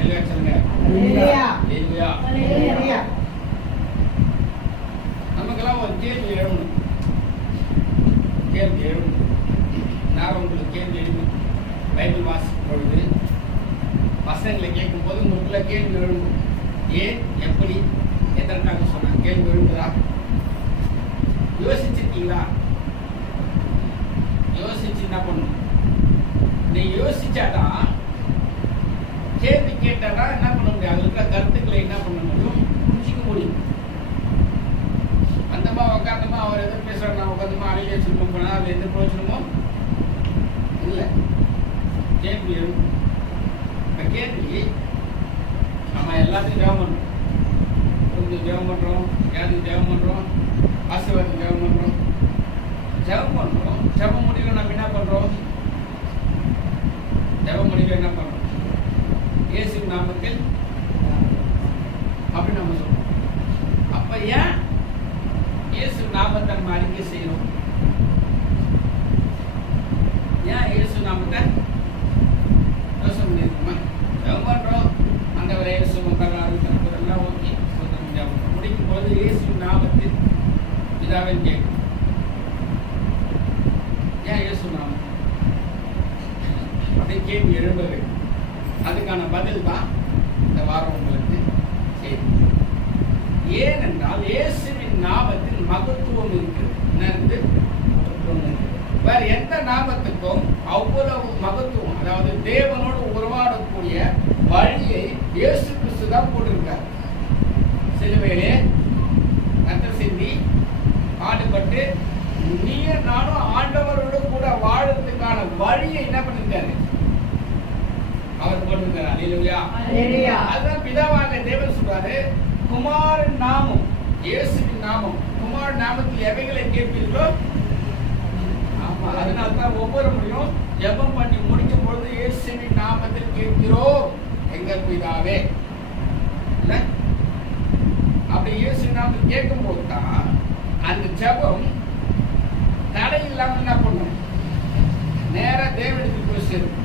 அல்லேலூயா சொல்லுங்க. அல்லேலூயா. நமக்கெல்லாம் ஒரு கேள்வி எழுணும். நான் உங்களுக்கு கேள்வி எழுப்பி பைபிள் வாசிக்கும் பொழுது வசனங்களை கேட்கும் போது உங்களுக்குள்ள கேள்வி எழுணும். ஏன், எப்படி, எதற்காக சொன்ன கேள்வி எழுந்ததா? யோசிச்சிருக்கீங்களா? யோசிச்சு என்ன பண்ணணும்? நீ யோசிச்சாதான், கேள்வி கேட்டாதான் என்ன பண்ண முடியும்? அதுல இருக்கிற கருத்துக்களை என்ன பண்ண முடியும்? புரிஞ்சிக்க முடியும். அந்தமா உட்காந்தமா அவர் எதிர் பேசுறாரு, நான் உட்காந்தமா அழகிய சொல்லும் போனா அதுல எந்த பிரயோஜனமோ இல்லை. கேள்வி எழும். இப்ப கேள்வி நம்ம எல்லாத்தையும் ஜெபம் பண்றோம். கொஞ்சம் ஜெபம் பண்றோம், யாருக்கு ஜெபம் பண்றோம், ஆசீர்வாதம் ஜெபம் பண்றோம். ஜெபம் முடியல நம்ம என்ன பண்றோம்? ஜெபம் முடியல என்ன பண்றோம்? இயேசு நாமத்தில் அப்படி நம்ம சொல்றோம். அப்ப ஏன் இயேசு நாமத்தை நம்ம அறிக்கை செய்யணும்? ஏன் இயேசு நாமத்தை யோசனை பண்ணிருக்கோமா? ஜெபம் பண்றோம், ஆண்டவரே இயேசு எல்லாம் ஓகே. முடிக்கும் போது இயேசு நாமத்தில் பிதாவின் கேட்கும். ஏன் இயேசு நாமம் அப்படி கேள்வி எழும்ப வேண்டும். அதுக்கான பதில் தான் இந்த வாரம் உங்களுக்கு செய்தி. ஏனென்றால் இயேசுவின் நாமத்தில் மகத்துவம் இருக்கிறது. வேற எந்த நாமத்துக்கும் அவ்வளவு மகத்துவம், அதாவது தேவனோடு உறவாடக்கூடிய வழியை இயேசு கிறிஸ்து தான் போட்டிருக்கார். சிலுவையிலே ரத்தம் சிந்தி பாடுபட்டு நீயும் நானும் ஆண்டவரோடு கூட வாழறதுக்கான வழியை என்ன பண்ணிருக்காரு? அவர் போட்டிருக்காரு. அல்லேலூயா. அதான் பிதாவாக தேவன் சொல்றாரு, குமாரன் நாமம், இயேசுவின் நாமம், குமாரன் நாமத்தில் எவைகளை கேட்பீர்களோ, ஆமா, அதனால்தான் ஒவ்வொரு முறையும் ஜெபம் பண்ணி முடிக்கும் பொழுது இயேசுவின் நாமத்தில் கேட்கிறோம் எங்கள் பிதாவே. அப்படி இயேசுவின் நாமத்தில் கேட்கும் போது தான் அந்த ஜெபம் தடை இல்லாம என்ன பண்ணும்? நேரா தேவனுக்கு போய் சேரும்.